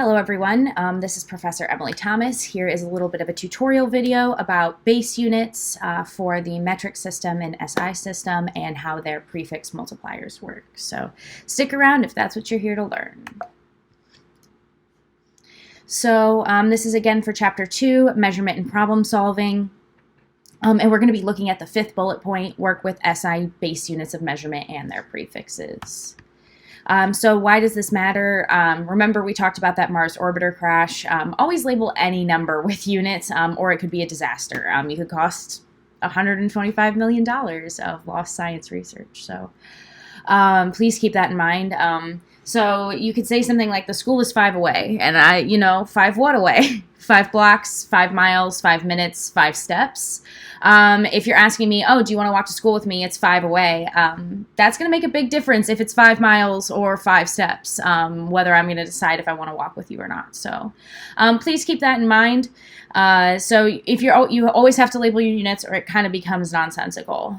Hello everyone, this is Professor Emily Thomas. Here is a little bit of a tutorial video about base units for the metric system and SI system and how their prefix multipliers work. So stick around if that's what you're here to learn. So this is again for Chapter 2, Measurement and Problem Solving. And we're going to be looking at the fifth bullet point, work with SI base units of measurement and their prefixes. So why does this matter? Remember we talked about that Mars orbiter crash. Always label any number with units, or it could be a disaster. You could cost $125 million of lost science research. So please keep that in mind. So you could say something like the school is 5 away, and 5 what away? 5 blocks, 5 miles, 5 minutes, 5 steps. If you're asking me, oh, do you want to walk to school with me? It's 5 away. That's going to make a big difference if it's 5 miles or 5 steps, whether I'm going to decide if I want to walk with you or not. So please keep that in mind. So if you always have to label your units or it kind of becomes nonsensical.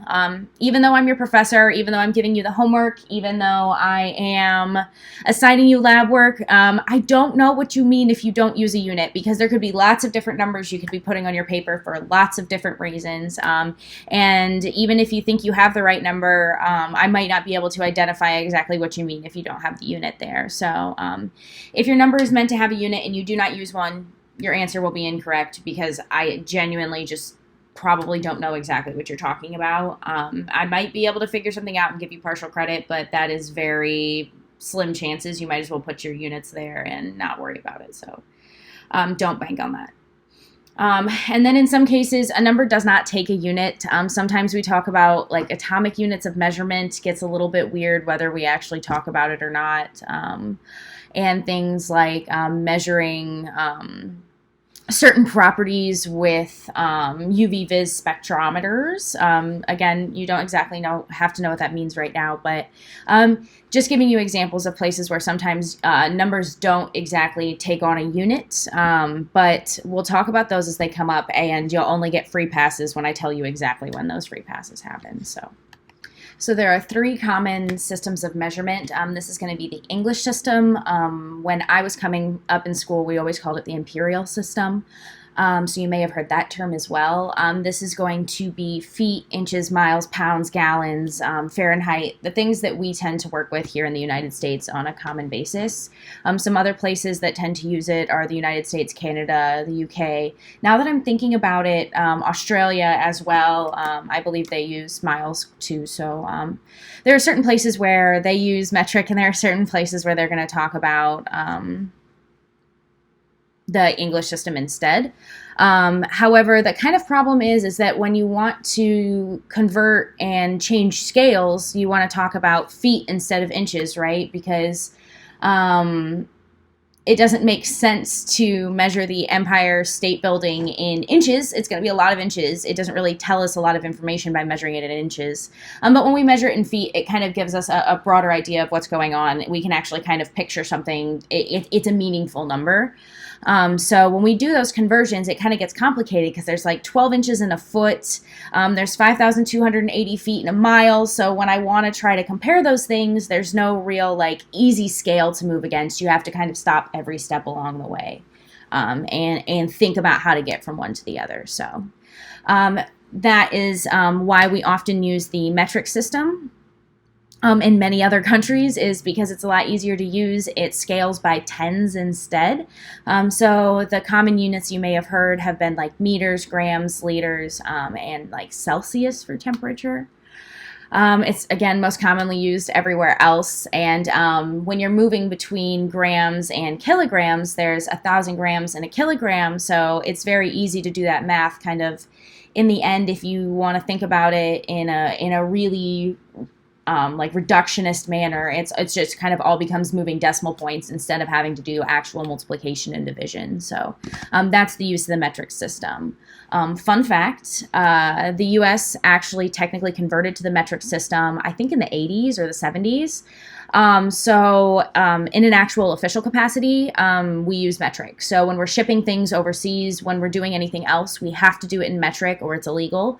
Even though I'm your professor, even though I'm giving you the homework, even though I am assigning you lab work, I don't know what you mean if you don't use a unit, because there could be lots of different numbers you could be putting on your paper for lots of different reasons. And even if you think you have the right number, I might not be able to identify exactly what you mean if you don't have the unit there. So if your number is meant to have a unit and you do not use one, your answer will be incorrect, because I genuinely just probably don't know exactly what you're talking about. I might be able to figure something out and give you partial credit, but that is very slim chances. You might as well put your units there and not worry about it. So don't bank on that. And then in some cases, a number does not take a unit. Sometimes we talk about like atomic units of measurement. Gets a little bit weird whether we actually talk about it or not. And things like measuring certain properties with UV vis spectrometers. Again, you don't exactly have to know what that means right now, but just giving you examples of places where sometimes numbers don't exactly take on a unit, but we'll talk about those as they come up, and you'll only get free passes when I tell you exactly when those free passes happen. So there are 3 common systems of measurement. This is going to be the English system. When I was coming up in school, we always called it the imperial system. So you may have heard that term as well. This is going to be feet, inches, miles, pounds, gallons, Fahrenheit, the things that we tend to work with here in the United States on a common basis. Some other places that tend to use it are the United States, Canada, the UK. Now that I'm thinking about it, Australia as well, I believe they use miles too. So there are certain places where they use metric, and there are certain places where they're going to talk about the English system instead. However, the kind of problem is that when you want to convert and change scales, you want to talk about feet instead of inches, right? Because it doesn't make sense to measure the Empire State Building in inches. It's going to be a lot of inches. It doesn't really tell us a lot of information by measuring it in inches. But when we measure it in feet, it kind of gives us a broader idea of what's going on. We can actually kind of picture something. It's a meaningful number. So when we do those conversions, it kind of gets complicated because there's like 12 inches in a foot. There's 5,280 feet in a mile. So when I want to try to compare those things, there's no real like easy scale to move against. You have to kind of stop every step along the way and think about how to get from one to the other. So that is why we often use the metric system. In many other countries, is because it's a lot easier to use. It scales by tens instead. So the common units you may have heard have been like meters, grams, liters, and like Celsius for temperature. It's, again, most commonly used everywhere else. And when you're moving between grams and kilograms, there's 1,000 grams in a kilogram. So it's very easy to do that math kind of in the end if you want to think about it in a really like reductionist manner. It's just kind of all becomes moving decimal points instead of having to do actual multiplication and division. So that's the use of the metric system. Fun fact, the U.S. actually technically converted to the metric system, I think in the 80s or the 70s. In an actual official capacity, we use metric. So when we're shipping things overseas, when we're doing anything else, we have to do it in metric or it's illegal,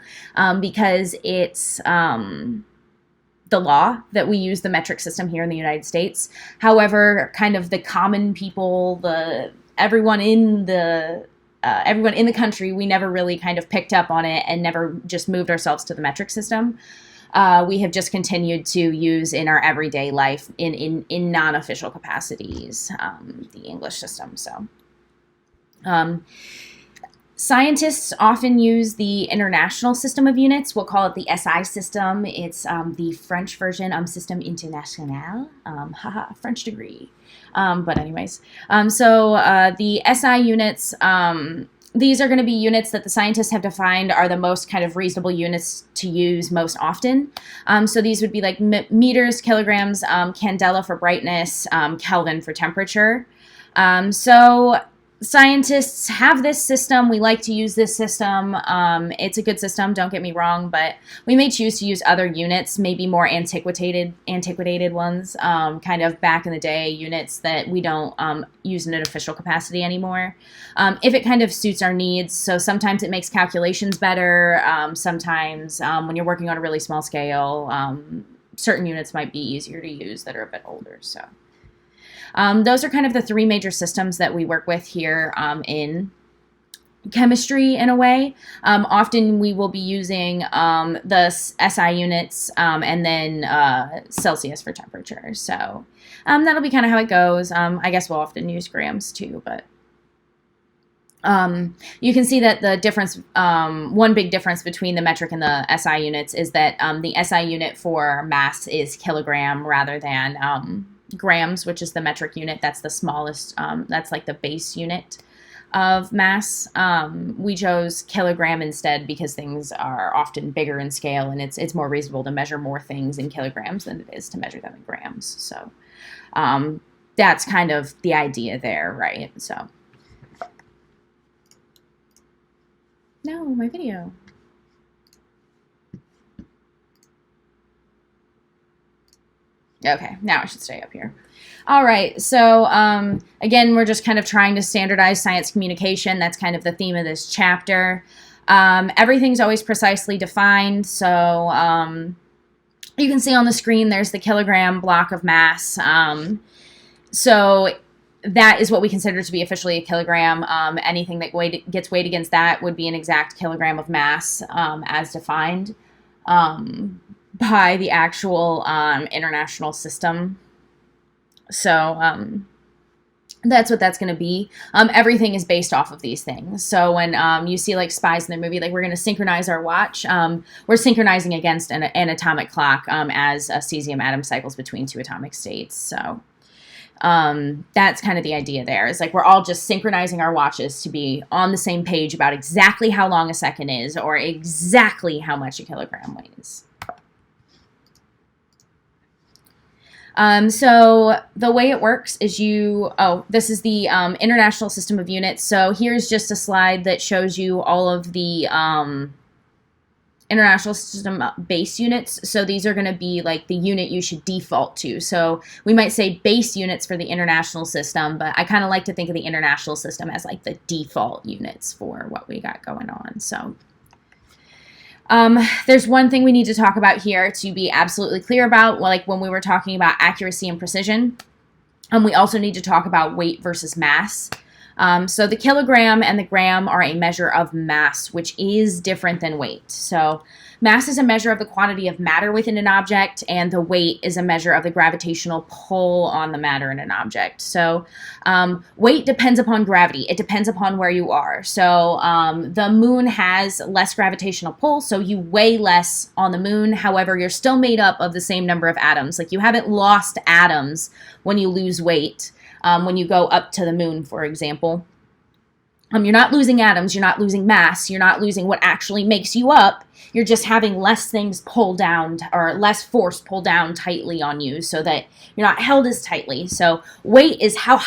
because it's the law that we use the metric system here in the United States. However, kind of the common people, everyone in the country, we never really kind of picked up on it and never just moved ourselves to the metric system. We have just continued to use in our everyday life in non-official capacities, the English system. So scientists often use the international system of units. We'll call it the SI system. It's the French version, Système International. French degree. But anyways, so the SI units, these are going to be units that the scientists have defined are the most kind of reasonable units to use most often. So these would be like meters, kilograms, candela for brightness, Kelvin for temperature. So scientists have this system. We like to use this system. It's a good system, don't get me wrong, but we may choose to use other units, maybe more antiquated ones, kind of back in the day units that we don't use in an official capacity anymore. If it kind of suits our needs. So sometimes it makes calculations better. Sometimes when you're working on a really small scale, certain units might be easier to use that are a bit older. So those are kind of the three major systems that we work with here in chemistry in a way. Often we will be using the SI units and then Celsius for temperature. So that'll be kind of how it goes. I guess we'll often use grams too, but you can see that the difference, one big difference between the metric and the SI units is that the SI unit for mass is kilogram rather than grams, which is the metric unit. That's the smallest, that's like the base unit of mass. We chose kilogram instead because things are often bigger in scale, and it's more reasonable to measure more things in kilograms than it is to measure them in grams. So that's kind of the idea there, right? So no, my video. Okay, now I should stay up here. All right, so again, we're just kind of trying to standardize science communication. That's kind of the theme of this chapter. Everything's always precisely defined. So you can see on the screen there's the kilogram block of mass. So that is what we consider to be officially a kilogram. Anything that gets weighed against that would be an exact kilogram of mass as defined by the actual international system. So that's what that's going to be. Everything is based off of these things. So when you see like spies in the movie, like we're going to synchronize our watch, we're synchronizing against an atomic clock as a cesium atom cycles between two atomic states. So that's kind of the idea there. It's like we're all just synchronizing our watches to be on the same page about exactly how long a second is or exactly how much a kilogram weighs. So the way it works is this is the international system of units. So here's just a slide that shows you all of the international system base units. So these are going to be like the unit you should default to. So we might say base units for the international system, but I kind of like to think of the international system as like the default units for what we got going on. So there's one thing we need to talk about here to be absolutely clear about, like when we were talking about accuracy and precision. We also need to talk about weight versus mass. So the kilogram and the gram are a measure of mass, which is different than weight. So mass is a measure of the quantity of matter within an object, and the weight is a measure of the gravitational pull on the matter in an object. So weight depends upon gravity. It depends upon where you are. So the moon has less gravitational pull, so you weigh less on the moon. However, you're still made up of the same number of atoms. Like you haven't lost atoms when you lose weight. When you go up to the moon, for example. You're not losing atoms, you're not losing mass, you're not losing what actually makes you up, you're just having less things pull down, or less force pull down tightly on you so that you're not held as tightly. So weight is how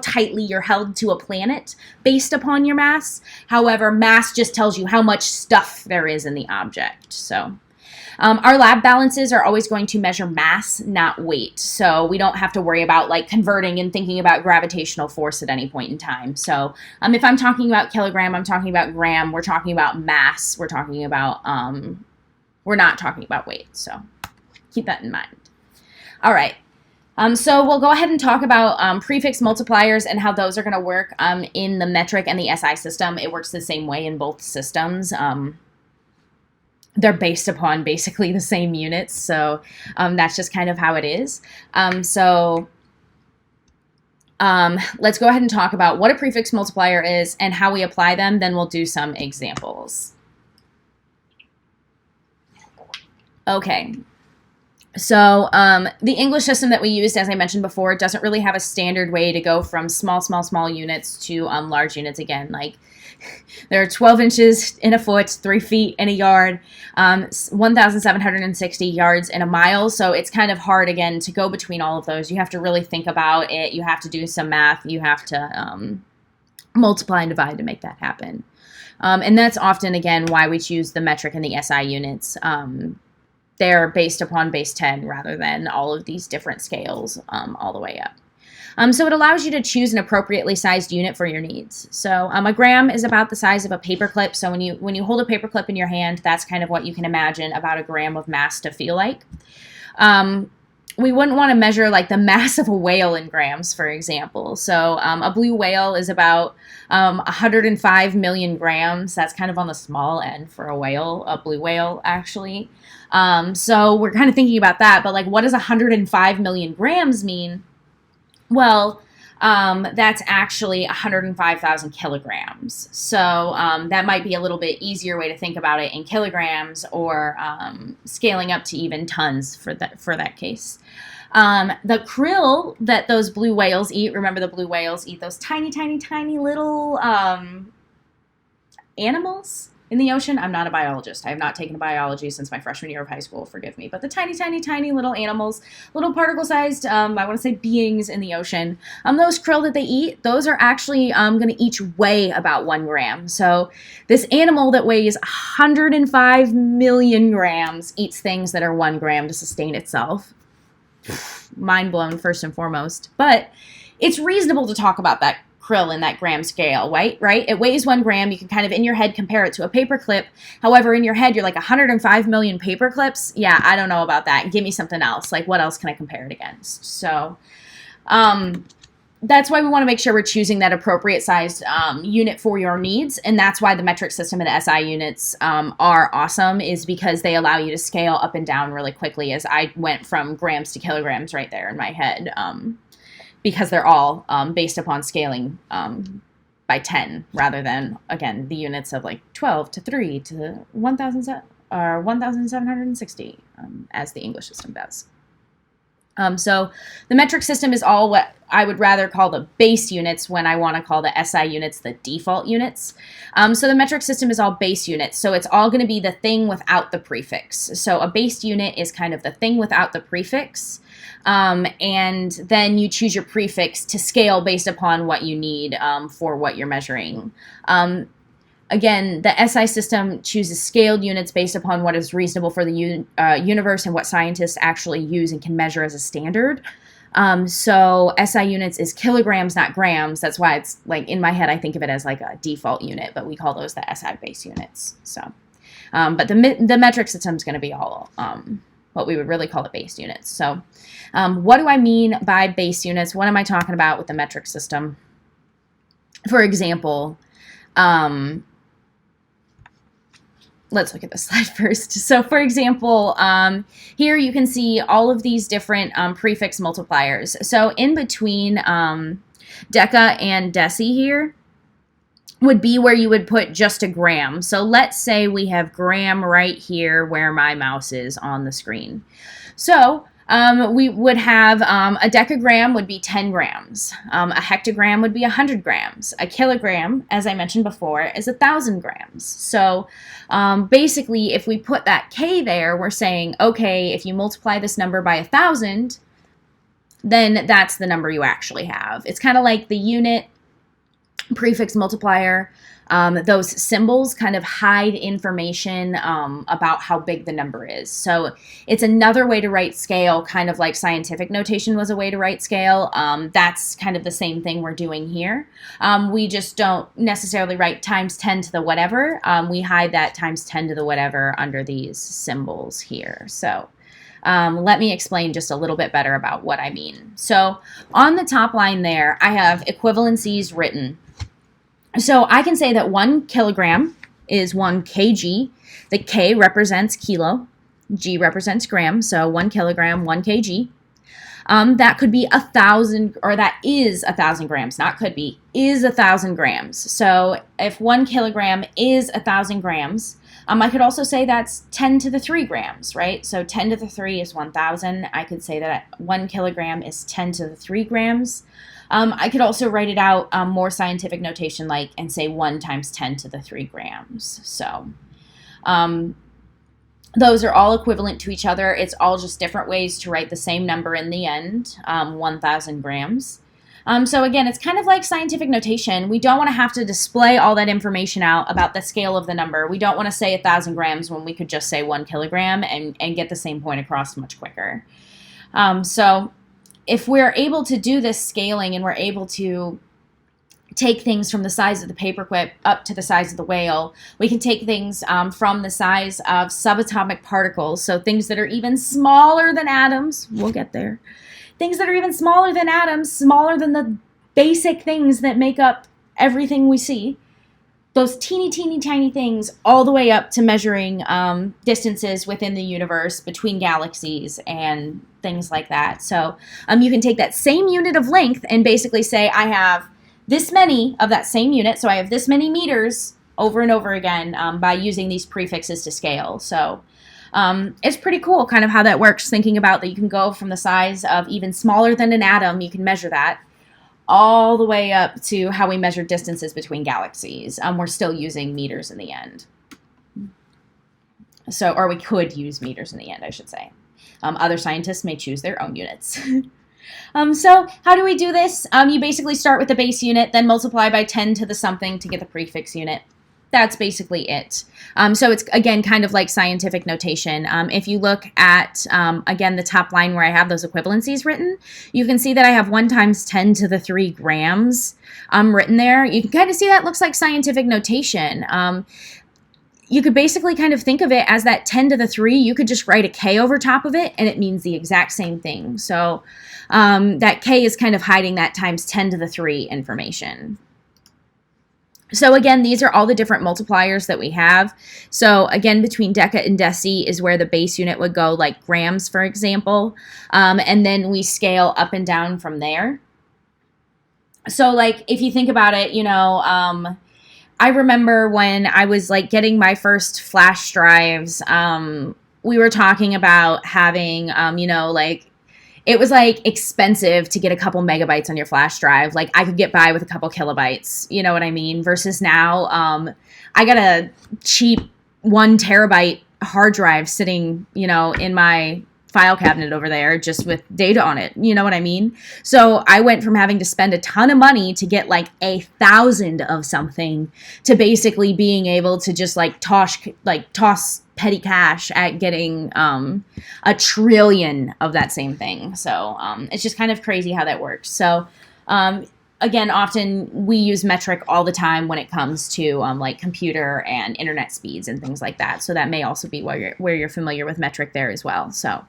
tightly you're held to a planet based upon your mass. However, mass just tells you how much stuff there is in the object. So our lab balances are always going to measure mass, not weight. So we don't have to worry about like converting and thinking about gravitational force at any point in time. So if I'm talking about kilogram, I'm talking about gram, we're talking about mass, we're talking about, we're not talking about weight. So keep that in mind. All right. So we'll go ahead and talk about prefix multipliers and how those are going to work in the metric and the SI system. It works the same way in both systems. They're based upon basically the same units, so that's just kind of how it is. Let's go ahead and talk about what a prefix multiplier is and how we apply them. Then we'll do some examples. Okay. So the English system that we used, as I mentioned before, doesn't really have a standard way to go from small units to large units again. Like there are 12 inches in a foot, 3 feet in a yard, 1,760 yards in a mile. So it's kind of hard, again, to go between all of those. You have to really think about it. You have to do some math. You have to multiply and divide to make that happen. And that's often, again, why we choose the metric and the SI units. They're based upon base 10 rather than all of these different scales all the way up. So it allows you to choose an appropriately sized unit for your needs. So a gram is about the size of a paperclip. So when you hold a paperclip in your hand, that's kind of what you can imagine about a gram of mass to feel like. We wouldn't want to measure like the mass of a whale in grams, for example. So a blue whale is about 105 million grams. That's kind of on the small end for a whale, a blue whale, actually. So we're kind of thinking about that, but like, what does 105 million grams mean? Well, that's actually 105,000 kilograms. So that might be a little bit easier way to think about it in kilograms, or scaling up to even tons for that case. The krill that those blue whales eat, remember the blue whales eat those tiny little animals in the ocean. I'm not a biologist. I have not taken biology since my freshman year of high school, forgive me. But the tiny little animals, little particle-sized, I want to say beings in the ocean, those krill that they eat, those are actually going to each weigh about 1 gram. So this animal that weighs 105 million grams eats things that are 1 gram to sustain itself. Mind blown, first and foremost. But it's reasonable to talk about that krill in that gram scale, right? It weighs 1 gram. You can kind of in your head compare it to a paper clip. However, in your head, you're like 105 million paper clips. Yeah, I don't know about that. Give me something else. Like, what else can I compare it against? So that's why we want to make sure we're choosing that appropriate sized unit for your needs. And that's why the metric system and the SI units are awesome, is because they allow you to scale up and down really quickly, as I went from grams to kilograms right there in my head. Because they're all based upon scaling by 10 rather than, again, the units of like 12 to 3 to 1,760 as the English system does. So the metric system is all what I would rather call the base units when I want to call the SI units the default units. So the metric system is all base units. So it's all going to be the thing without the prefix. So a base unit is kind of the thing without the prefix. And then you choose your prefix to scale based upon what you need for what you're measuring. Again, the SI system chooses scaled units based upon what is reasonable for the universe and what scientists actually use and can measure as a standard. So SI units is kilograms, not grams. That's why it's like in my head, I think of it as like a default unit, but we call those the SI base units. So, but the metric system is going to be all what we would really call the base units. So what do I mean by base units? What am I talking about with the metric system? For example, let's look at this slide first. So for example, here you can see all of these different prefix multipliers. So in between deca and deci here would be where you would put just a gram. So let's say we have gram right here where my mouse is on the screen. So we would have a decagram would be 10 grams. A hectogram would be 100 grams. A kilogram, as I mentioned before, is 1,000 grams. So basically, if we put that K there, we're saying, okay, if you multiply this number by 1,000, then that's the number you actually have. It's kind of like the unit, prefix, multiplier. Those symbols kind of hide information about how big the number is. So it's another way to write scale, kind of like scientific notation was a way to write scale. That's kind of the same thing we're doing here. We just don't necessarily write times 10 to the whatever. We hide that times 10 to the whatever under these symbols here. So Let me explain just a little bit better about what I mean. So on the top line there, I have equivalencies written. So I can say that 1 kilogram is 1 kg. The K represents kilo. G represents gram. So 1 kilogram, 1 kg. That could be 1,000, or that is 1,000 grams, not could be, is 1,000 grams. So if 1 kilogram is 1,000 grams, I could also say that's 10 to the 3 grams, right? So 10 to the 3 is 1,000. I could say that 1 kilogram is 10 to the 3 grams. I could also write it out more scientific notation like and say 1 times 10 to the 3 grams. So those are all equivalent to each other. It's all just different ways to write the same number in the end, 1,000 grams. So again, it's kind of like scientific notation. We don't want to have to display all that information out about the scale of the number. We don't want to say 1,000 grams when we could just say 1 kilogram and get the same point across much quicker. So if we're able to do this scaling and we're able to take things from the size of the paperclip up to the size of the whale, we can take things from the size of subatomic particles, so things that are even smaller than atoms. We'll get there. Things that are even smaller than atoms, smaller than the basic things that make up everything we see. Those teeny, teeny, tiny things, all the way up to measuring distances within the universe, between galaxies, and things like that. So you can take that same unit of length and basically say, I have this many of that same unit, so I have this many meters over and over again by using these prefixes to scale. So it's pretty cool kind of how that works, thinking about that you can go from the size of even smaller than an atom, you can measure that, all the way up to how we measure distances between galaxies. We're still using meters in the end. So, or we could use meters in the end, I should say. Other scientists may choose their own units. So how do we do this? You basically start with the base unit, then multiply by 10 to the something to get the prefix unit. That's basically it. So it's, again, kind of like scientific notation. If you look at, again, the top line where I have those equivalencies written, you can see that I have 1 times 10 to the 3 grams written there. You can kind of see that looks like scientific notation. You could basically kind of think of it as that 10 to the 3. You could just write a K over top of it, and it means the exact same thing. So that K is kind of hiding that times 10 to the 3 information. So again, these are all the different multipliers that we have. So again, between deca and deci is where the base unit would go, like grams, for example. And then we scale up and down from there. So like, if you think about it, you know, I remember when I was like getting my first flash drives, we were talking about having, you know, like, it was like expensive to get a couple megabytes on your flash drive. Like I could get by with a couple kilobytes, you know what I mean? Versus now, I got a cheap 1 terabyte hard drive sitting, you know, in my file cabinet over there just with data on it. You know what I mean? So I went from having to spend a ton of money to get like 1,000 of something to basically being able to just like toss petty cash at getting 1 trillion of that same thing. So it's just kind of crazy how that works. So again, often we use metric all the time when it comes to like computer and internet speeds and things like that. So that may also be where you're familiar with metric there as well. So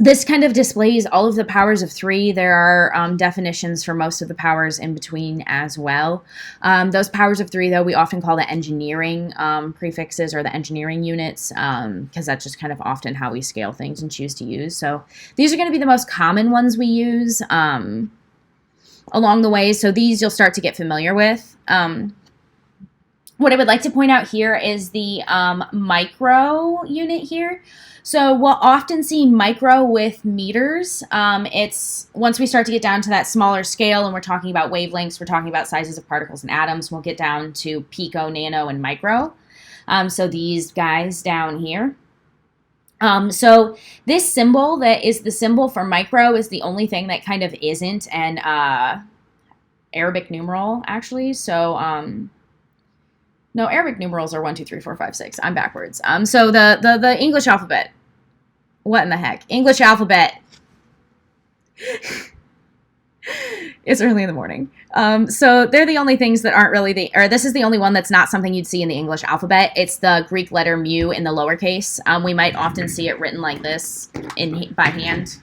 this kind of displays all of the powers of 3. There are definitions for most of the powers in between as well. Those powers of 3, though, we often call the engineering prefixes or the engineering units, because that's just kind of often how we scale things and choose to use. So these are going to be the most common ones we use along the way. So these you'll start to get familiar with. What I would like to point out here is the micro unit here. So we'll often see micro with meters. It's once we start to get down to that smaller scale and we're talking about wavelengths, we're talking about sizes of particles and atoms, we'll get down to pico, nano, and micro. So these guys down here. So this symbol that is the symbol for micro is the only thing that kind of isn't an Arabic numeral, actually. So no, Arabic numerals are 1, 2, 3, 4, 5, 6. I'm backwards. So the English alphabet. What in the heck? English alphabet It's early in the morning. So they're the only things that aren't really or this is the only one that's not something you'd see in the English alphabet. It's the Greek letter mu in the lowercase. We might often see it written like this by hand.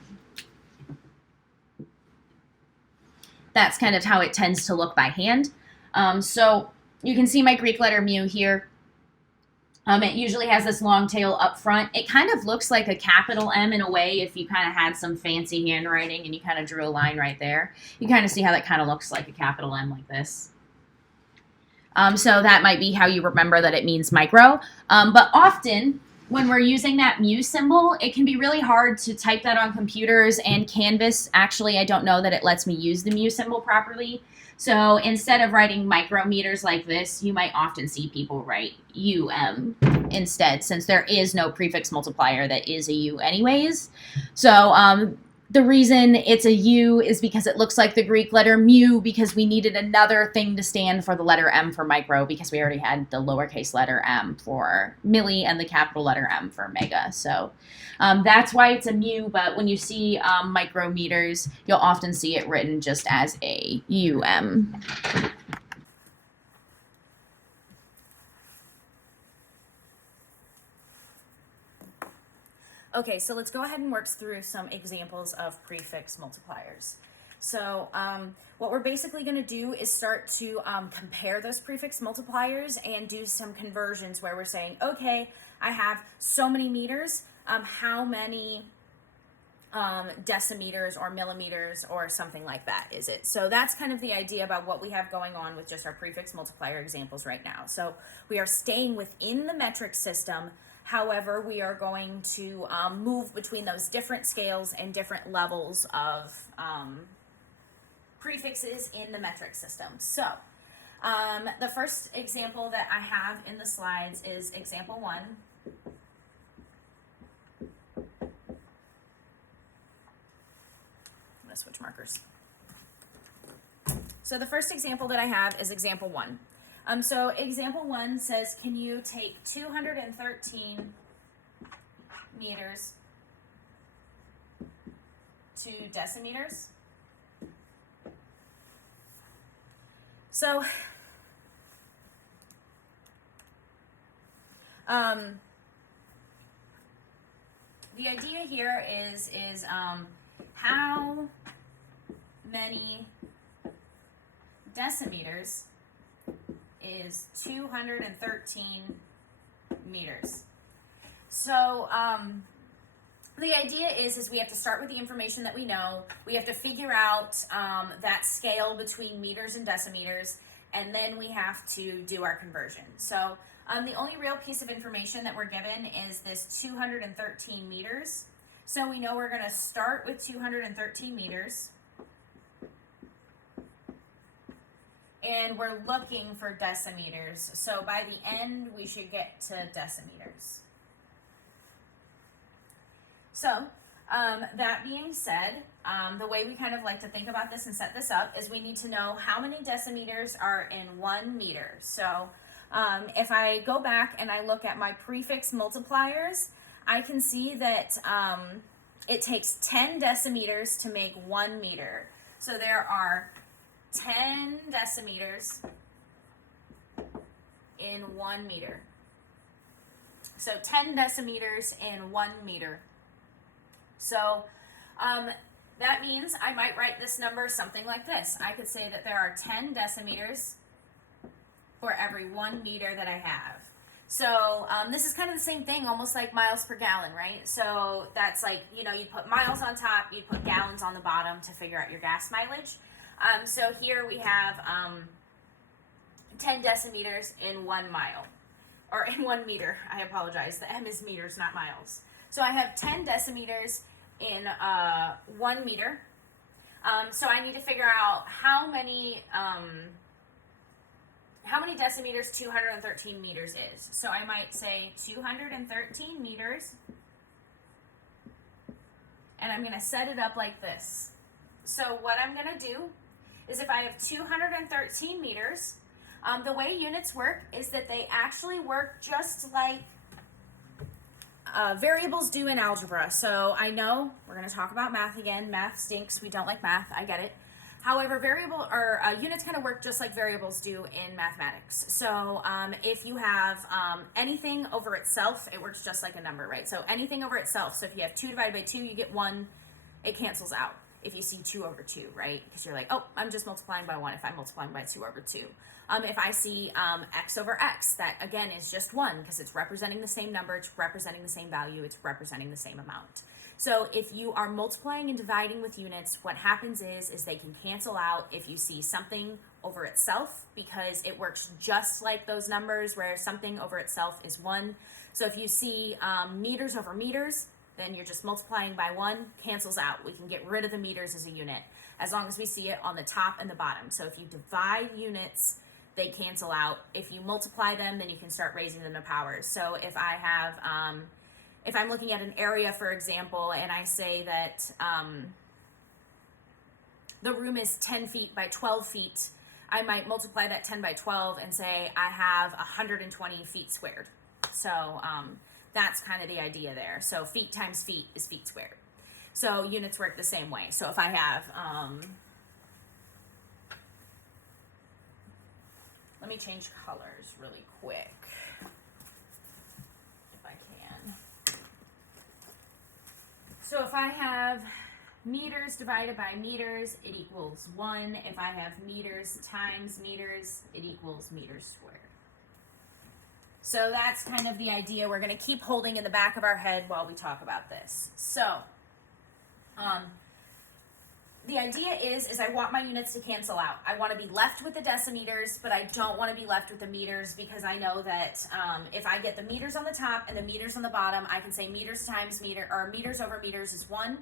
That's kind of how it tends to look by hand. So you can see my Greek letter mu here. It usually has this long tail up front. It kind of looks like a capital M in a way if you kind of had some fancy handwriting and you kind of drew a line right there. You kind of see how that kind of looks like a capital M like this. So that might be how you remember that it means micro. But often, when we're using that mu symbol, it can be really hard to type that on computers and Canvas. Actually, I don't know that it lets me use the mu symbol properly. So instead of writing micrometers like this, you might often see people write instead, since there is no prefix multiplier that is a U anyways. So the reason it's a U is because it looks like the Greek letter mu, because we needed another thing to stand for the letter M for micro, because we already had the lowercase letter m for milli and the capital letter M for mega. So that's why it's a mu, but when you see micrometers, you'll often see it written just as a UM. Okay, so let's go ahead and work through some examples of prefix multipliers. So what we're basically going to do is start to compare those prefix multipliers and do some conversions where we're saying, okay, I have so many meters, how many decimeters or millimeters or something like that is it? So that's kind of the idea about what we have going on with just our prefix multiplier examples right now. So we are staying within the metric system. However, we are going to move between those different scales and different levels of prefixes in the metric system. So the first example that I have in the slides is example 1. I'm going to switch markers. So the first example that I have is example 1. So example 1 says, can you take 213 meters to decimeters? So the idea here is how many decimeters is 213 meters. So the idea is we have to start with the information that we know. We have to figure out that scale between meters and decimeters, and then we have to do our conversion. So the only real piece of information that we're given is this 213 meters. So we know we're going to start with 213 meters. And we're looking for decimeters. So by the end, we should get to decimeters. So that being said, the way we kind of like to think about this and set this up is we need to know how many decimeters are in 1 meter. So if I go back and I look at my prefix multipliers, I can see that it takes 10 decimeters to make 1 meter. So there are 10 decimeters in 1 meter. So 10 decimeters in 1 meter. So that means I might write this number something like this. I could say that there are 10 decimeters for every 1 meter that I have. So this is kind of the same thing, almost like miles per gallon, right? So that's like, you know, you'd put miles on top, you'd put gallons on the bottom to figure out your gas mileage. So here we have 10 decimeters in 1 mile, or in 1 meter. I apologize. The M is meters, not miles. So I have 10 decimeters in 1 meter. So I need to figure out how many decimeters 213 meters is. So I might say 213 meters, and I'm going to set it up like this. So what I'm going to do is if I have 213 meters, the way units work is that they actually work just like variables do in algebra. So I know we're going to talk about math again. Math stinks. We don't like math. I get it. However, units kind of work just like variables do in mathematics. So if you have anything over itself, it works just like a number, right? So anything over itself. So if you have 2 divided by 2, you get 1. It cancels out if you see 2 over 2, right? Because you're like, oh, I'm just multiplying by 1 if I'm multiplying by 2 over 2. If I see x over x, that again is just 1 because it's representing the same number, it's representing the same value, it's representing the same amount. So if you are multiplying and dividing with units, what happens is they can cancel out if you see something over itself, because it works just like those numbers where something over itself is 1. So if you see meters over meters, then you're just multiplying by 1, cancels out. We can get rid of the meters as a unit as long as we see it on the top and the bottom. So if you divide units, they cancel out. If you multiply them, then you can start raising them to powers. So if I have, if I'm looking at an area, for example, and I say that the room is 10 feet by 12 feet, I might multiply that 10 by 12 and say I have 120 feet squared. So that's kind of the idea there. So feet times feet is feet squared. So units work the same way. So if I have, let me change colors really quick, if I can. So if I have meters divided by meters, it equals 1. If I have meters times meters, it equals meters squared. So that's kind of the idea we're going to keep holding in the back of our head while we talk about this. So the idea is I want my units to cancel out. I want to be left with the decimeters, but I don't want to be left with the meters, because I know that if I get the meters on the top and the meters on the bottom, I can say meters times meter, or meters over meters is 1.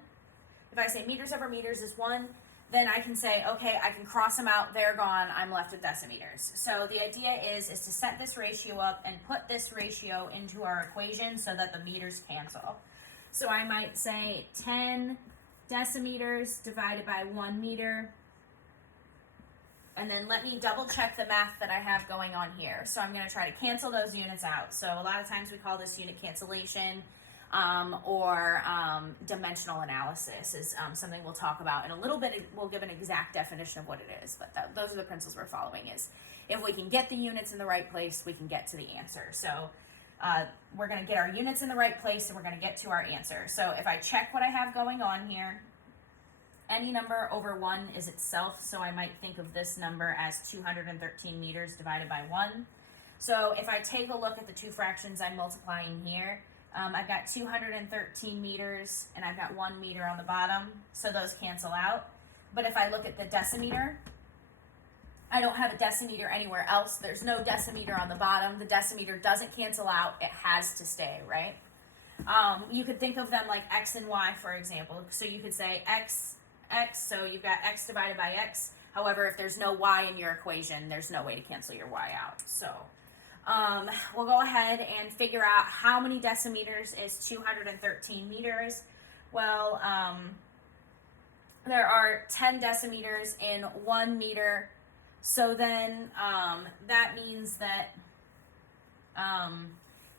If I say meters over meters is 1, then I can say, okay, I can cross them out, they're gone, I'm left with decimeters. So the idea is to set this ratio up and put this ratio into our equation so that the meters cancel. So I might say 10 decimeters divided by 1 meter. And then let me double check the math that I have going on here. So I'm going to try to cancel those units out. So a lot of times we call this unit cancellation, or dimensional analysis is something we'll talk about in a little bit. We'll give an exact definition of what it is, but those are the principles we're following. Is if we can get the units in the right place, we can get to the answer. So we're going to get our units in the right place and we're going to get to our answer. So if I check what I have going on here, any number over 1 is itself, so I might think of this number as 213 meters divided by 1. So if I take a look at the two fractions I'm multiplying here, I've got 213 meters and I've got 1 meter on the bottom, so those cancel out. But if I look at the decimeter, I don't have a decimeter anywhere else. There's no decimeter on the bottom. The decimeter doesn't cancel out. It has to stay, right? You could think of them like x and y, for example. So you could say x, so you've got x divided by x. However, if there's no y in your equation, there's no way to cancel your y out. So we'll go ahead and figure out how many decimeters is 213 meters. Well, there are 10 decimeters in 1 meter. So then that means that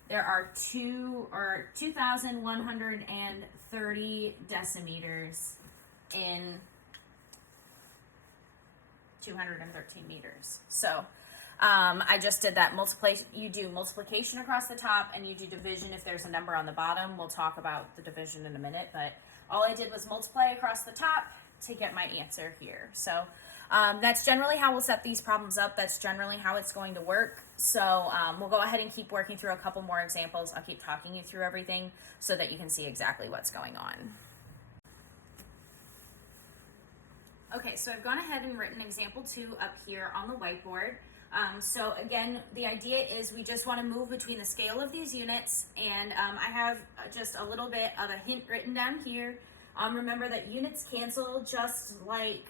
there are 2,130 decimeters in 213 meters. So I just did that you do multiplication across the top and you do division if there's a number on the bottom. We'll talk about the division in a minute, but all I did was multiply across the top to get my answer here. So that's generally how we'll set these problems up. That's generally how it's going to work. So we'll go ahead and keep working through a couple more examples. I'll keep talking you through everything so that you can see exactly what's going on. Okay, so I've gone ahead and written example 2 up here on the whiteboard. So again, the idea is we just want to move between the scale of these units, and I have just a little bit of a hint written down here. Remember that units cancel just like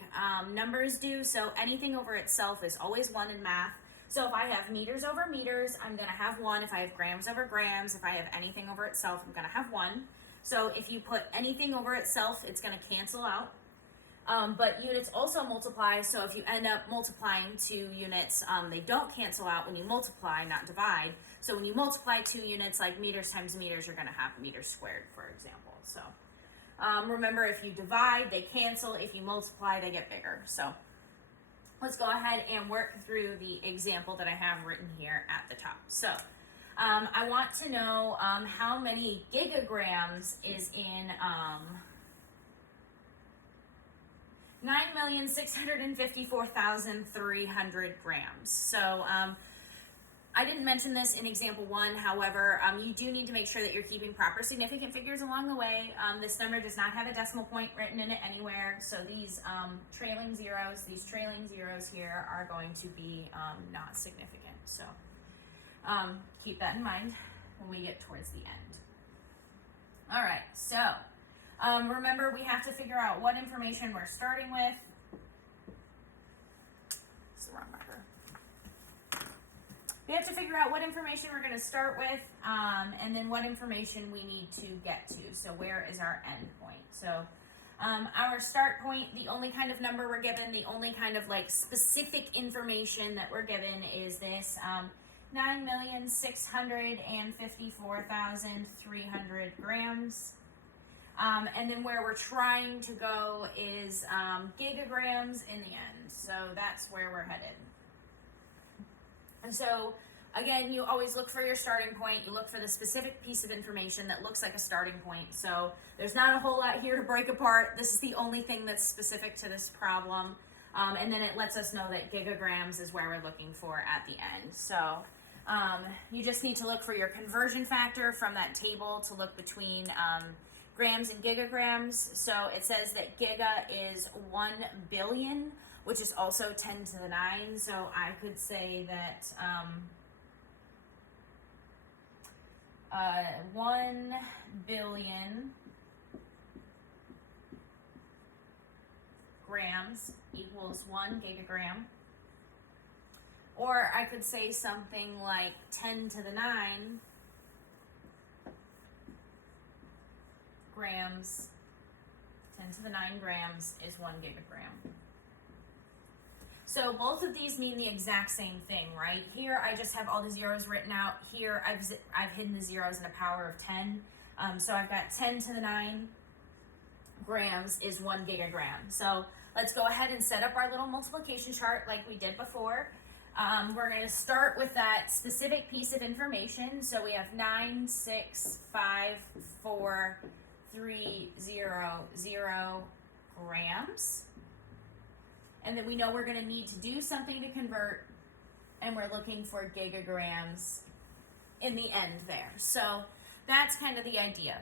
numbers do, so anything over itself is always 1 in math. So if I have meters over meters, I'm going to have 1. If I have grams over grams, if I have anything over itself, I'm going to have 1. So if you put anything over itself, it's going to cancel out. But units also multiply, so if you end up multiplying 2 units, they don't cancel out when you multiply, not divide. So when you multiply 2 units, like meters times meters, you're going to have meters squared, for example. So Remember, if you divide, they cancel. If you multiply, they get bigger. So let's go ahead and work through the example that I have written here at the top. So I want to know how many gigagrams is in 9,654,300 grams. So I didn't mention this in example 1. However, you do need to make sure that you're keeping proper significant figures along the way. This number does not have a decimal point written in it anywhere. So these trailing zeros here are going to be not significant. So keep that in mind when we get towards the end. All right, so remember, we have to figure out what information we're starting with. It's the wrong marker. We have to figure out what information we're going to start with, and then what information we need to get to. So where is our end point? So our start point, the only kind of number we're given, the only kind of like specific information that we're given is this 9,654,300 grams. And then where we're trying to go is gigagrams in the end. So that's where we're headed. And so, again, you always look for your starting point. You look for the specific piece of information that looks like a starting point. So there's not a whole lot here to break apart. This is the only thing that's specific to this problem. And then it lets us know that gigagrams is where we're looking for at the end. So you just need to look for your conversion factor from that table to look between grams and gigagrams. So it says that giga is 1 billion, which is also 10 to the 9. So I could say that 1 billion grams equals 1 gigagram. Or I could say something like 10 to the 9 grams, 10 to the 9 grams is 1 gigagram. So both of these mean the exact same thing, right? Here I just have all the zeros written out. Here I've hidden the zeros in a power of 10. So I've got 10 to the 9 grams is 1 gigagram. So let's go ahead and set up our little multiplication chart like we did before. We're going to start with that specific piece of information. So we have 9,654,300 grams. And then we know we're going to need to do something to convert, and we're looking for gigagrams in the end there. So that's kind of the idea.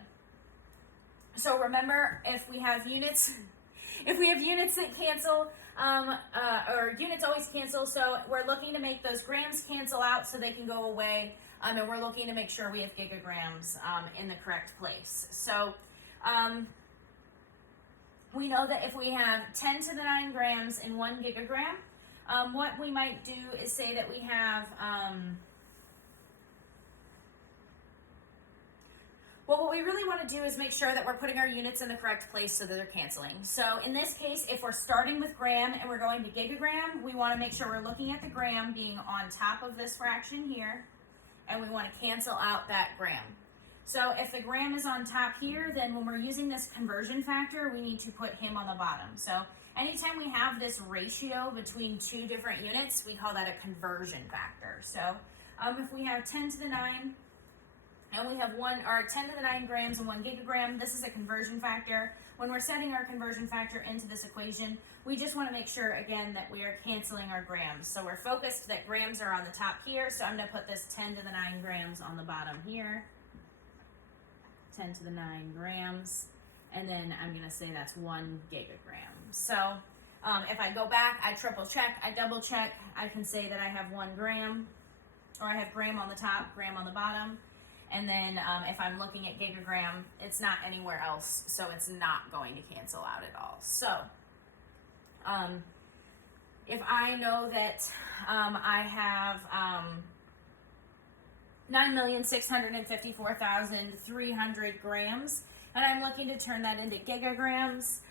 So remember, if we have units that cancel, or units always cancel, so we're looking to make those grams cancel out so they can go away, and we're looking to make sure we have gigagrams in the correct place. So we know that if we have 10 to the 9 grams in 1 gigagram, what we might do is say that we have, well, what we really want to do is make sure that we're putting our units in the correct place so that they're canceling. So in this case, if we're starting with gram and we're going to gigagram, we want to make sure we're looking at the gram being on top of this fraction here, and we want to cancel out that gram. So if the gram is on top here, then when we're using this conversion factor, we need to put him on the bottom. So anytime we have this ratio between two different units, we call that a conversion factor. So if we have 10 to the 9, and we have 10 to the 9 grams and 1 gigagram, this is a conversion factor. When we're setting our conversion factor into this equation, we just want to make sure, again, that we are canceling our grams. So we're focused that grams are on the top here, so I'm going to put this 10 to the 9 grams on the bottom here. 10 to the 9 grams, and then I'm going to say that's 1 gigagram. So if I go back, I triple check, I double check, I can say that I have 1 gram, or I have gram on the top, gram on the bottom, and then if I'm looking at gigagram, it's not anywhere else, so it's not going to cancel out at all. So if I know that I have 9,654,300 grams, and I'm looking to turn that into gigagrams.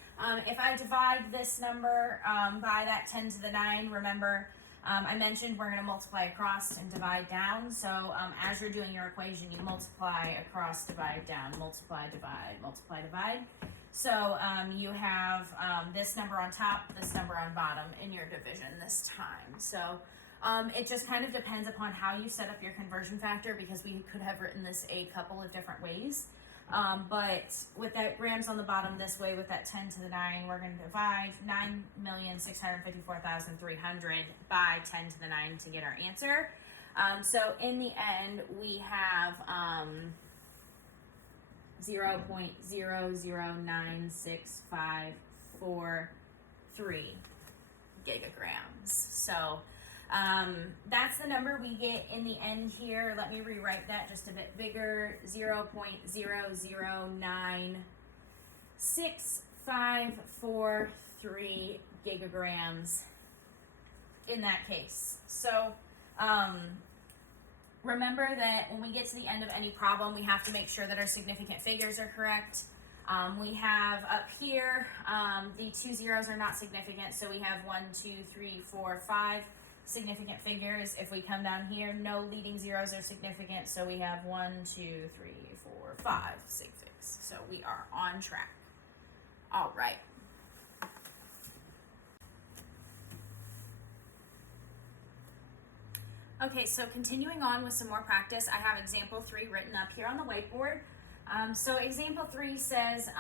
If I divide this number by that 10 to the 9, remember I mentioned we're going to multiply across and divide down. So as you're doing your equation, you multiply across, divide down, multiply, divide, multiply, divide. So you have this number on top, this number on bottom in your division this time. So it just kind of depends upon how you set up your conversion factor, because we could have written this a couple of different ways. But with that grams on the bottom this way, with that 10 to the 9, we're going to divide 9,654,300 by 10 to the 9 to get our answer. So in the end, we have 0.009653 gigagrams. So that's the number we get in the end here. Let me rewrite that just a bit bigger. 0.009653 gigagrams in that case. So remember that when we get to the end of any problem, we have to make sure that our significant figures are correct. We have up here, the 2 zeros are not significant, so we have 1, 2, 3, 4, 5 significant figures. If we come down here, no leading zeros are significant, so we have 1, 2, 3, 4, 5 sig figs. So we are on track. All right. Okay, so continuing on with some more practice, I have example 3 written up here on the whiteboard. So example 3 says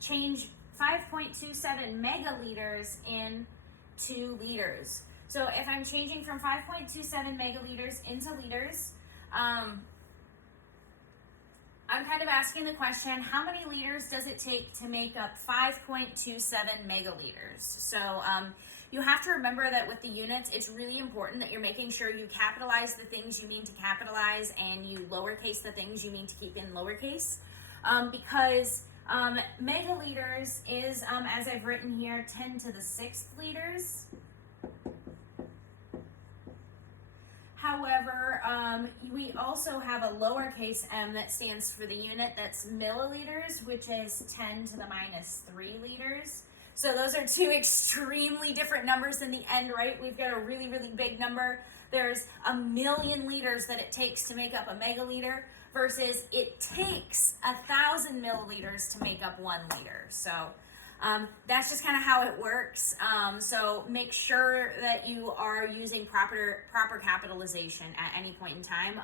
change 5.27 megaliters into liters. So if I'm changing from 5.27 megaliters into liters, I'm kind of asking the question, how many liters does it take to make up 5.27 megaliters? So you have to remember that with the units, it's really important that you're making sure you capitalize the things you mean to capitalize and you lowercase the things you mean to keep in lowercase. Because megaliters is, as I've written here, 10 to the 6th liters. However, we also have a lowercase m that stands for the unit that's milliliters, which is 10 to the minus 3 liters. So those are two extremely different numbers in the end, right? We've got a really, really big number. There's 1,000,000 liters that it takes to make up a megaliter versus it takes 1,000 milliliters to make up 1 liter. So that's just kind of how it works. So make sure that you are using proper capitalization at any point in time,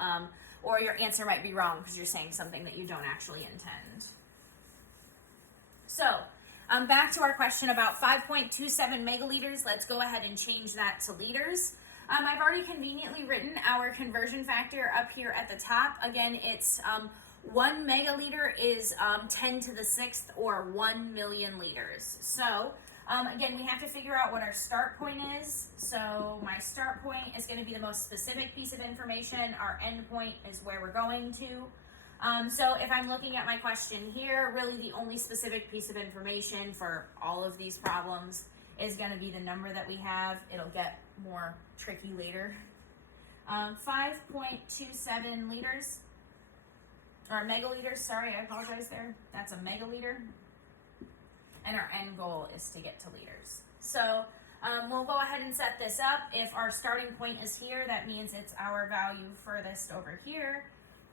or your answer might be wrong because you're saying something that you don't actually intend. So back to our question about 5.27 megaliters. Let's go ahead and change that to liters. I've already conveniently written our conversion factor up here at the top. Again, it's 1 megaliter is 10 to the 6th, or 1 million liters. So again, we have to figure out what our start point is. So my start point is going to be the most specific piece of information. Our end point is where we're going to. So if I'm looking at my question here, really the only specific piece of information for all of these problems is going to be the number that we have. It'll get more tricky later. 5.27 liters. Or megaliters, sorry, I apologize there. That's a megaliter. And our end goal is to get to liters. So we'll go ahead and set this up. If our starting point is here, that means it's our value furthest over here.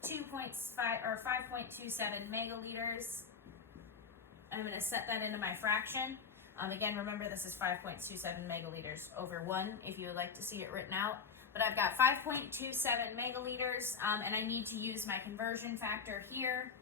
5.27 megaliters. I'm going to set that into my fraction. Again, remember this is 5.27 megaliters over 1 if you would like to see it written out. But I've got 5.27 megaliters, and I need to use my conversion factor here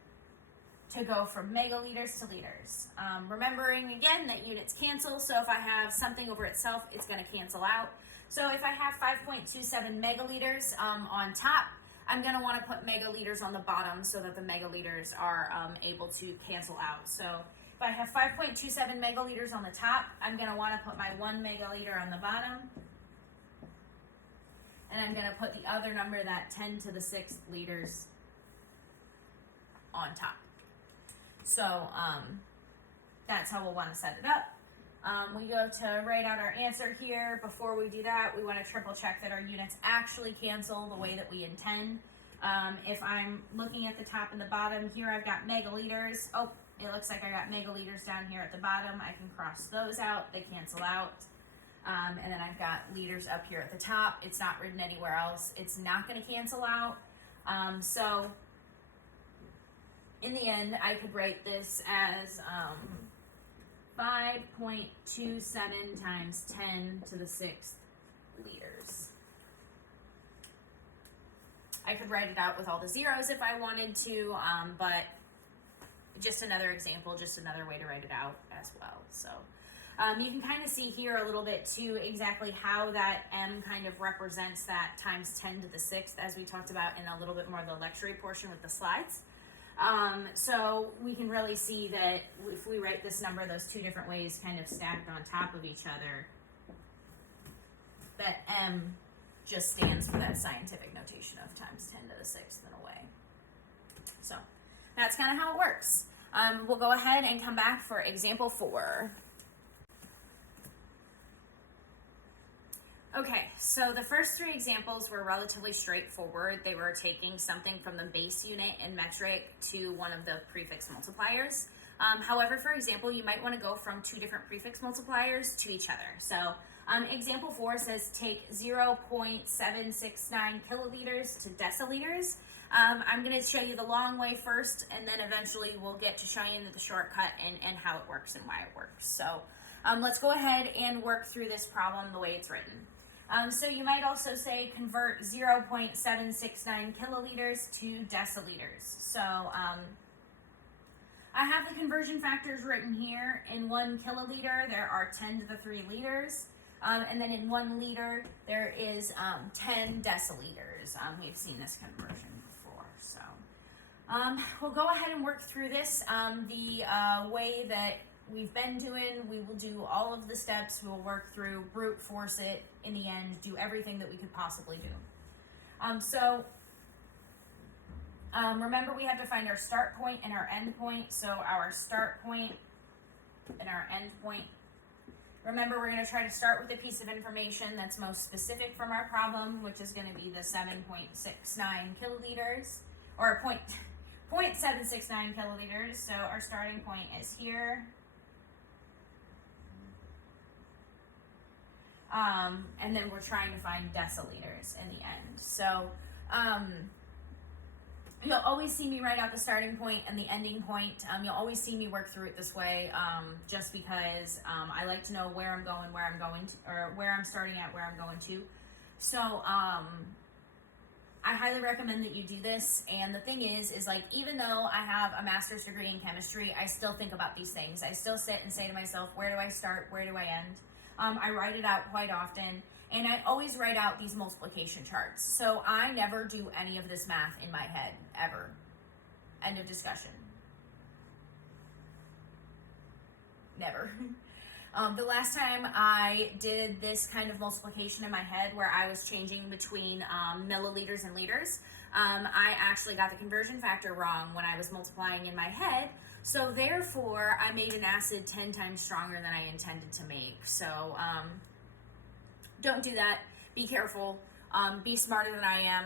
to go from megaliters to liters. Remembering again that units cancel, so if I have something over itself, it's going to cancel out. So if I have 5.27 megaliters on top, I'm going to want to put megaliters on the bottom so that the megaliters are able to cancel out. So if I have 5.27 megaliters on the top, I'm going to want to put my 1 megaliter on the bottom. And I'm going to put the other number, that 10 to the 6th liters, on top. So that's how we'll want to set it up. We go to write out our answer here. Before we do that, we want to triple check that our units actually cancel the way that we intend. If I'm looking at the top and the bottom, here I've got megaliters. Oh, it looks like I got megaliters down here at the bottom. I can cross those out. They cancel out. And then I've got liters up here at the top. It's not written anywhere else. It's not going to cancel out. So in the end, I could write this as 5.27 times 10 to the 6th liters. I could write it out with all the zeros if I wanted to, but just another example, just another way to write it out as well. So you can kind of see here a little bit too exactly how that M kind of represents that times 10 to the 6th, as we talked about in a little bit more of the lecture portion with the slides. So we can really see that if we write this number those two different ways kind of stacked on top of each other, that M just stands for that scientific notation of times 10 to the 6th in a way. So that's kind of how it works. We'll go ahead and come back for example 4. Okay, so the first 3 examples were relatively straightforward. They were taking something from the base unit in metric to one of the prefix multipliers. However, for example, you might want to go from 2 different prefix multipliers to each other. So example 4 says take 0.769 kiloliters to deciliters. I'm going to show you the long way first, and then eventually we'll get to showing you the shortcut and how it works and why it works. So let's go ahead and work through this problem the way it's written. So you might also say convert 0.769 kiloliters to deciliters. So I have the conversion factors written here. In 1 kiloliter, there are 10 to the 3 liters. And then in 1 liter, there is 10 deciliters. We've seen this conversion before. So we'll go ahead and work through this the way that we've been doing. We will do all of the steps. We'll work through, brute force it in the end, do everything that we could possibly do. Remember, we have to find our start point and our end point. So our start point and our end point. Remember, we're going to try to start with a piece of information that's most specific from our problem, which is going to be the 7.69 kiloliters, or 0.769 kiloliters. So our starting point is here. And then we're trying to find deciliters in the end. So you'll always see me write out the starting point and the ending point. You'll always see me work through it this way, just because I like to know where I'm going, where I'm going to, or where I'm starting at, where I'm going to. So I highly recommend that you do this. And the thing is like, even though I have a master's degree in chemistry, I still think about these things. I still sit and say to myself, where do I start? Where do I end? I write it out quite often, and I always write out these multiplication charts. So I never do any of this math in my head, ever. End of discussion. Never. The last time I did this kind of multiplication in my head where I was changing between milliliters and liters, I actually got the conversion factor wrong when I was multiplying in my head. So therefore, I made an acid 10 times stronger than I intended to make. So don't do that. Be careful. Be smarter than I am.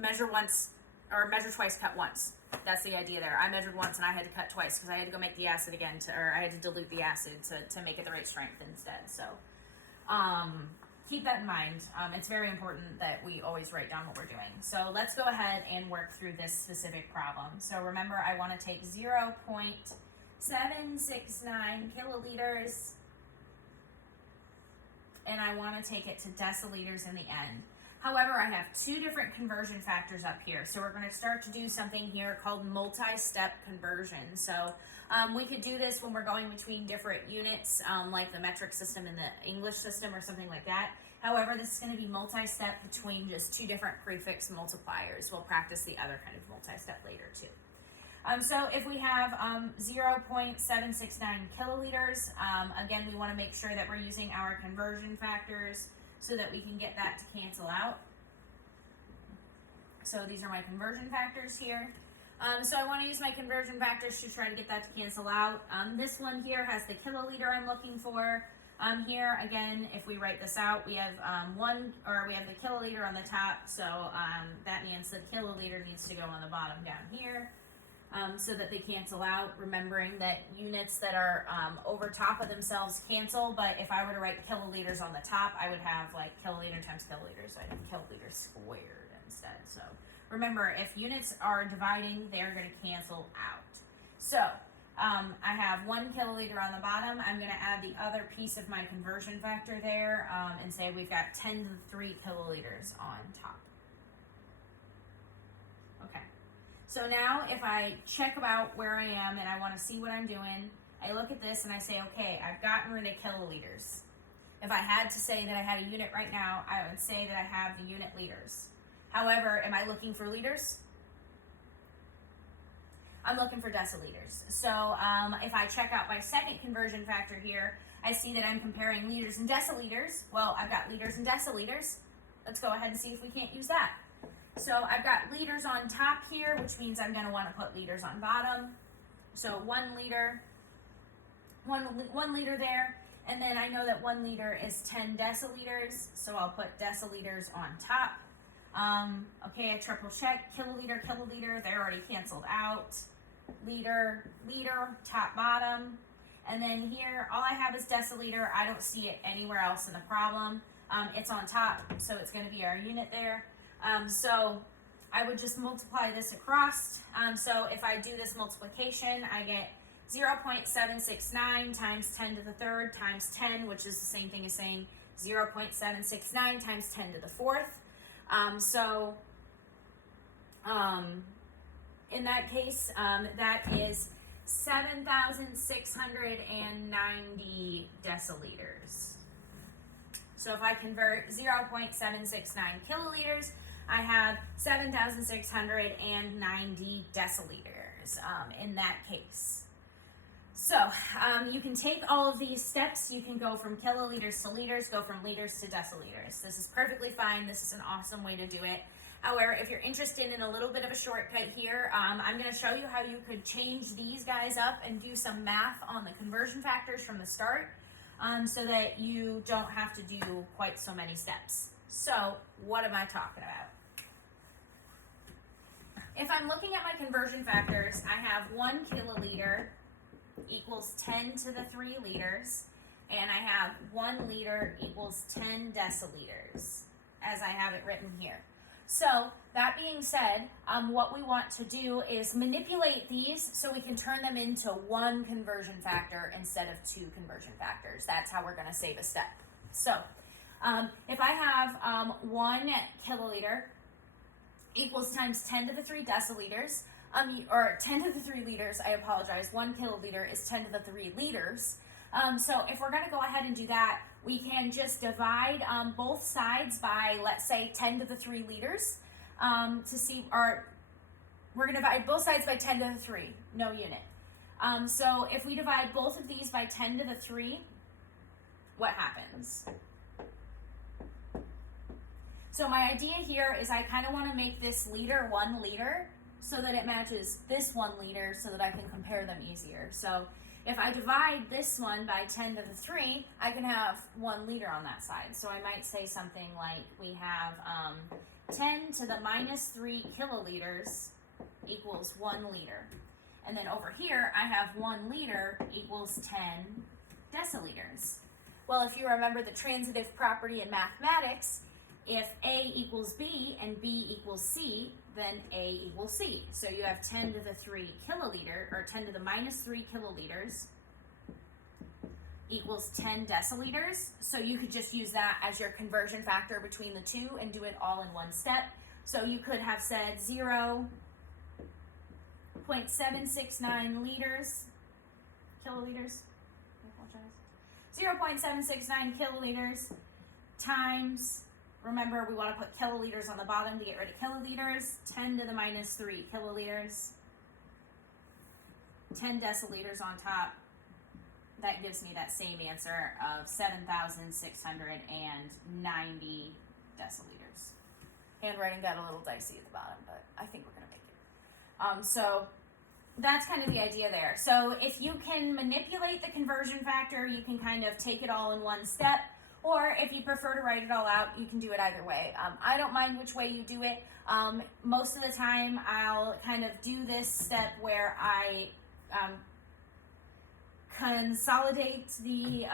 Measure once, or measure twice, cut once. That's the idea there. I measured once and I had to cut twice because I had to go make the acid again, or I had to dilute the acid to make it the right strength instead. So keep that in mind. It's very important that we always write down what we're doing. So let's go ahead and work through this specific problem. So remember, I want to take 0.769 kiloliters and I want to take it to deciliters in the end. However, I have 2 different conversion factors up here. So we're going to start to do something here called multi-step conversion. So we could do this when we're going between different units, like the metric system and the English system or something like that. However, this is going to be multi-step between just 2 different prefix multipliers. We'll practice the other kind of multi-step later too. So if we have 0.769 kiloliters, again, we want to make sure that we're using our conversion factors so that we can get that to cancel out. So these are my conversion factors here. So I want to use my conversion factors to try to get that to cancel out. This one here has the kiloliter I'm looking for. Here, again, if we write this out, we have we have the kiloliter on the top, so that means the kiloliter needs to go on the bottom down here. So that they cancel out, remembering that units that are over top of themselves cancel, but if I were to write kiloliters on the top, I would have like kiloliter times kiloliter, so I'd have kiloliter squared instead. So remember, if units are dividing, they're going to cancel out. So I have 1 kiloliter on the bottom. I'm going to add the other piece of my conversion factor there and say we've got 10 to the 3 kiloliters on top. Okay. So now if I check about where I am and I want to see what I'm doing, I look at this and I say, okay, I've gotten rid of kiloliters. If I had to say that I had a unit right now, I would say that I have the unit liters. However, am I looking for liters? I'm looking for deciliters. So if I check out my second conversion factor here, I see that I'm comparing liters and deciliters. Well, I've got liters and deciliters. Let's go ahead and see if we can't use that. So I've got liters on top here, which means I'm going to want to put liters on bottom. So 1 liter, one liter there. And then I know that 1 liter is 10 deciliters, so I'll put deciliters on top. Okay, I triple check, kiloliter, kiloliter, they're already canceled out. Liter, liter, top, bottom. And then here, all I have is deciliter. I don't see it anywhere else in the problem. It's on top, so it's going to be our unit there. So I would just multiply this across. So if I do this multiplication, I get 0.769 times 10 to the third times 10, which is the same thing as saying 0.769 times 10 to the fourth. In that case, that is 7,690 deciliters. So if I convert 0.769 kiloliters, I have 7,690 deciliters in that case. So you can take all of these steps. You can go from kiloliters to liters, go from liters to deciliters. This is perfectly fine. This is an awesome way to do it. However, if you're interested in a little bit of a shortcut here, I'm going to show you how you could change these guys up and do some math on the conversion factors from the start so that you don't have to do quite so many steps. So what am I talking about? If I'm looking at my conversion factors, I have 1 kiloliter equals 10 to the 3 liters, and I have 1 liter equals 10 deciliters, as I have it written here. So, that being said, what we want to do is manipulate these so we can turn them into 1 conversion factor instead of 2 conversion factors. That's how we're going to save a step. So, if I have 1 kiloliter equals times 10 to the 3 deciliters, or 10 to the 3 liters, I apologize, 1 kiloliter is 10 to the 3 liters. So if we're going to go ahead and do that, we can just divide both sides by, let's say, 10 to the 3 liters to see, or we're going to divide both sides by 10 to the 3, no unit. So if we divide both of these by 10 to the 3, what happens? So my idea here is I kind of want to make this liter 1 liter so that it matches this 1 liter so that I can compare them easier. So if I divide this one by 10 to the 3, I can have 1 liter on that side. So I might say something like we have 10 to the minus 3 kiloliters equals 1 liter. And then over here, I have 1 liter equals 10 deciliters. Well, if you remember the transitive property in mathematics, if A equals B and B equals C, then A equals C. So you have 10 to the 3 kiloliter, or 10 to the minus 3 kiloliters equals 10 deciliters. So you could just use that as your conversion factor between the two and do it all in one step. So you could have said 0.769 liters, kiloliters, I apologize, 0.769 kiloliters times, remember, we want to put kiloliters on the bottom to get rid of kiloliters. 10 to the minus 3 kiloliters. 10 deciliters on top. That gives me that same answer of 7,690 deciliters. Handwriting got a little dicey at the bottom, but I think we're going to make it. So that's kind of the idea there. So if you can manipulate the conversion factor, you can kind of take it all in one step. Or if you prefer to write it all out, you can do it either way. I don't mind which way you do it. Most of the time, I'll kind of do this step where I consolidate the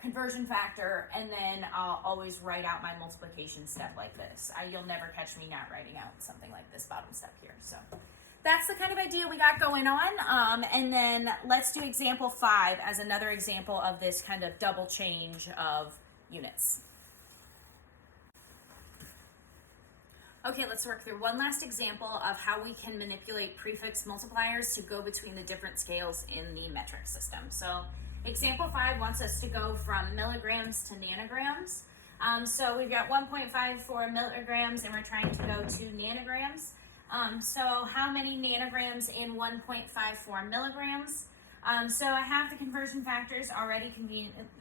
conversion factor, and then I'll always write out my multiplication step like this. You'll never catch me not writing out something like this bottom step here. So that's the kind of idea we got going on. And then let's do example 5 as another example of this kind of double change of units. Okay, let's work through one last example of how we can manipulate prefix multipliers to go between the different scales in the metric system. So example 5 wants us to go from milligrams to nanograms. So we've got 1.54 milligrams and we're trying to go to nanograms. So how many nanograms in 1.54 milligrams? So I have the conversion factors already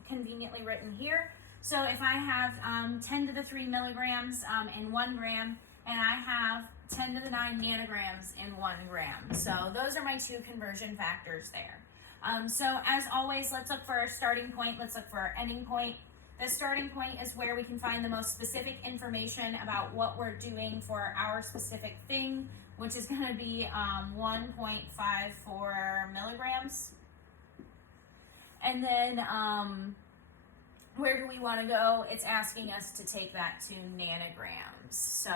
conveniently written here. So if I have 10 to the 3 milligrams in 1 gram, and I have 10 to the 9 nanograms in 1 gram. So those are my two conversion factors there. So as always, let's look for our starting point. Let's look for our ending point. The starting point is where we can find the most specific information about what we're doing for our specific thing, which is going to be 1.54 milligrams. And then where do we want to go? It's asking us to take that to nanograms. So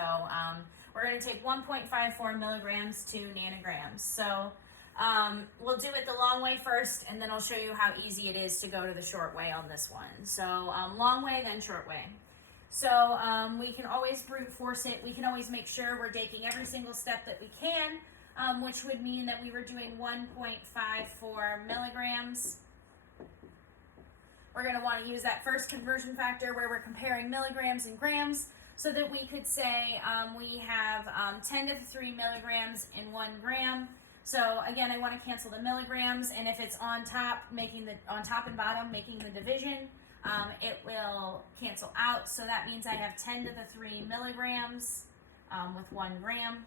we're going to take 1.54 milligrams to nanograms. So we'll do it the long way first, and then I'll show you how easy it is to go to the short way on this one. So long way, then short way. So we can always brute force it. We can always make sure we're taking every single step that we can, which would mean that we were doing 1.54 milligrams. We're going to want to use that first conversion factor where we're comparing milligrams and grams, so that we could say we have 10 to the 3 milligrams in 1 gram. So again, I want to cancel the milligrams, and if it's on top and bottom making the division, it will cancel out. So that means I have 10 to the 3 milligrams with 1 gram.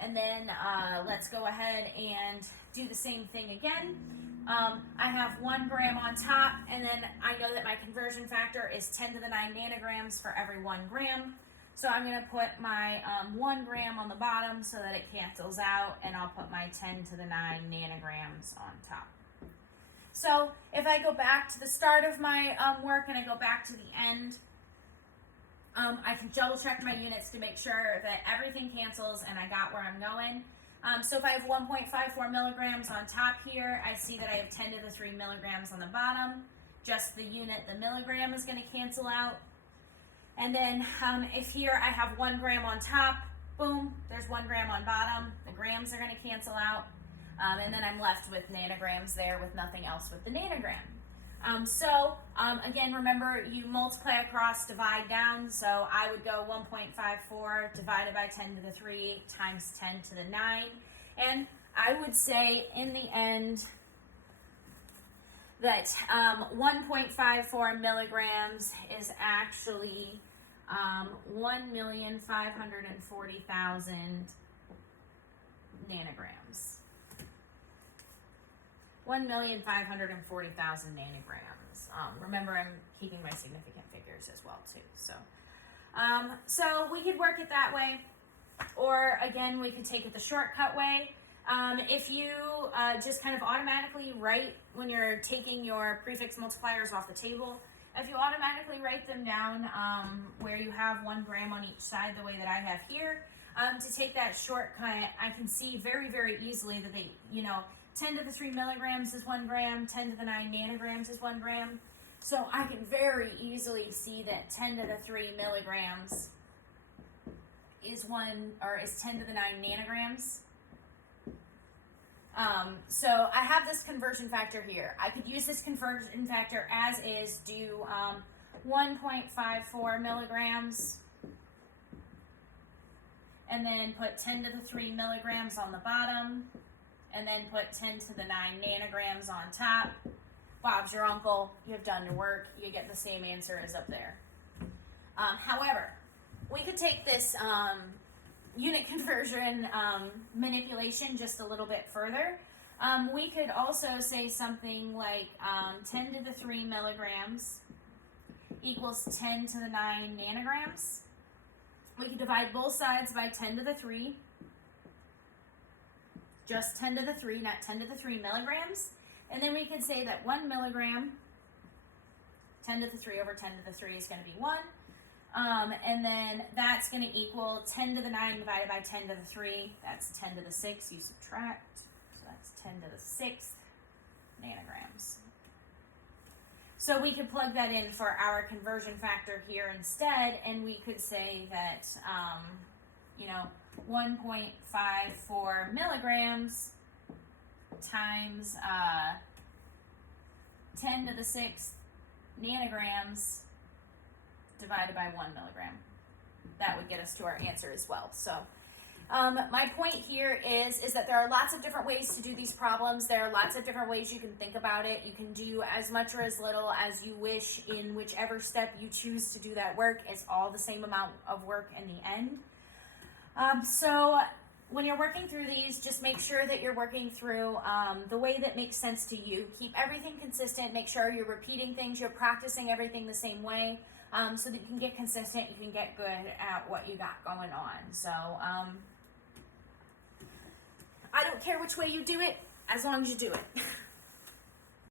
And then let's go ahead and do the same thing again. I have 1 gram on top, and then I know that my conversion factor is 10 to the 9 nanograms for every 1 gram. So I'm going to put my 1 gram on the bottom so that it cancels out, and I'll put my 10 to the 9 nanograms on top. So if I go back to the start of my work and I go back to the end, I can double check my units to make sure that everything cancels and I got where I'm going. So if I have 1.54 milligrams on top here, I see that I have 10 to the 3 milligrams on the bottom. Just the unit, the milligram, is going to cancel out. And then if here I have 1 gram on top, boom, there's 1 gram on bottom. The grams are going to cancel out. And then I'm left with nanograms there with nothing else with the nanogram. Again, remember, you multiply across, divide down. So I would go 1.54 divided by 10 to the 3 times 10 to the 9. And I would say in the end that 1.54 milligrams is actually 1,540,000 nanograms. 1,540,000 nanograms. Remember, I'm keeping my significant figures as well too. So we could work it that way, or again, we could take it the shortcut way. If you just kind of automatically write, when you're taking your prefix multipliers off the table, if you automatically write them down where you have 1 gram on each side, the way that I have here, to take that shortcut, I can see very, very easily that 10 to the 3 milligrams is 1 gram, 10 to the 9 nanograms is 1 gram. So I can very easily see that 10 to the 3 milligrams is 10 to the 9 nanograms. So I have this conversion factor here. I could use this conversion factor as is, do 1.54 milligrams, and then put 10 to the 3 milligrams on the bottom, and then put 10 to the 9 nanograms on top. Bob's your uncle. You have done your work. You get the same answer as up there. However, we could take this unit conversion manipulation just a little bit further. We could also say something like 10 to the 3 milligrams equals 10 to the 9 nanograms. We could divide both sides by 10 to the 3. Just 10 to the 3, not 10 to the 3 milligrams. And then we could say that 1 milligram, 10 to the 3 over 10 to the 3 is going to be 1. And then that's going to equal 10 to the 9 divided by 10 to the 3. That's 10 to the 6. You subtract. So that's 10 to the 6th nanograms. So we could plug that in for our conversion factor here instead, and we could say that, 1.54 milligrams times 10 to the 6th nanograms divided by 1 milligram. That would get us to our answer as well. So my point here is that there are lots of different ways to do these problems. There are lots of different ways you can think about it. You can do as much or as little as you wish in whichever step you choose to do that work. It's all the same amount of work in the end. So when you're working through these, just make sure that you're working through the way that makes sense to you. Keep everything consistent. Make sure you're repeating things. You're practicing everything the same way so that you can get consistent. You can get good at what you got going on. So I don't care which way you do it, as long as you do it.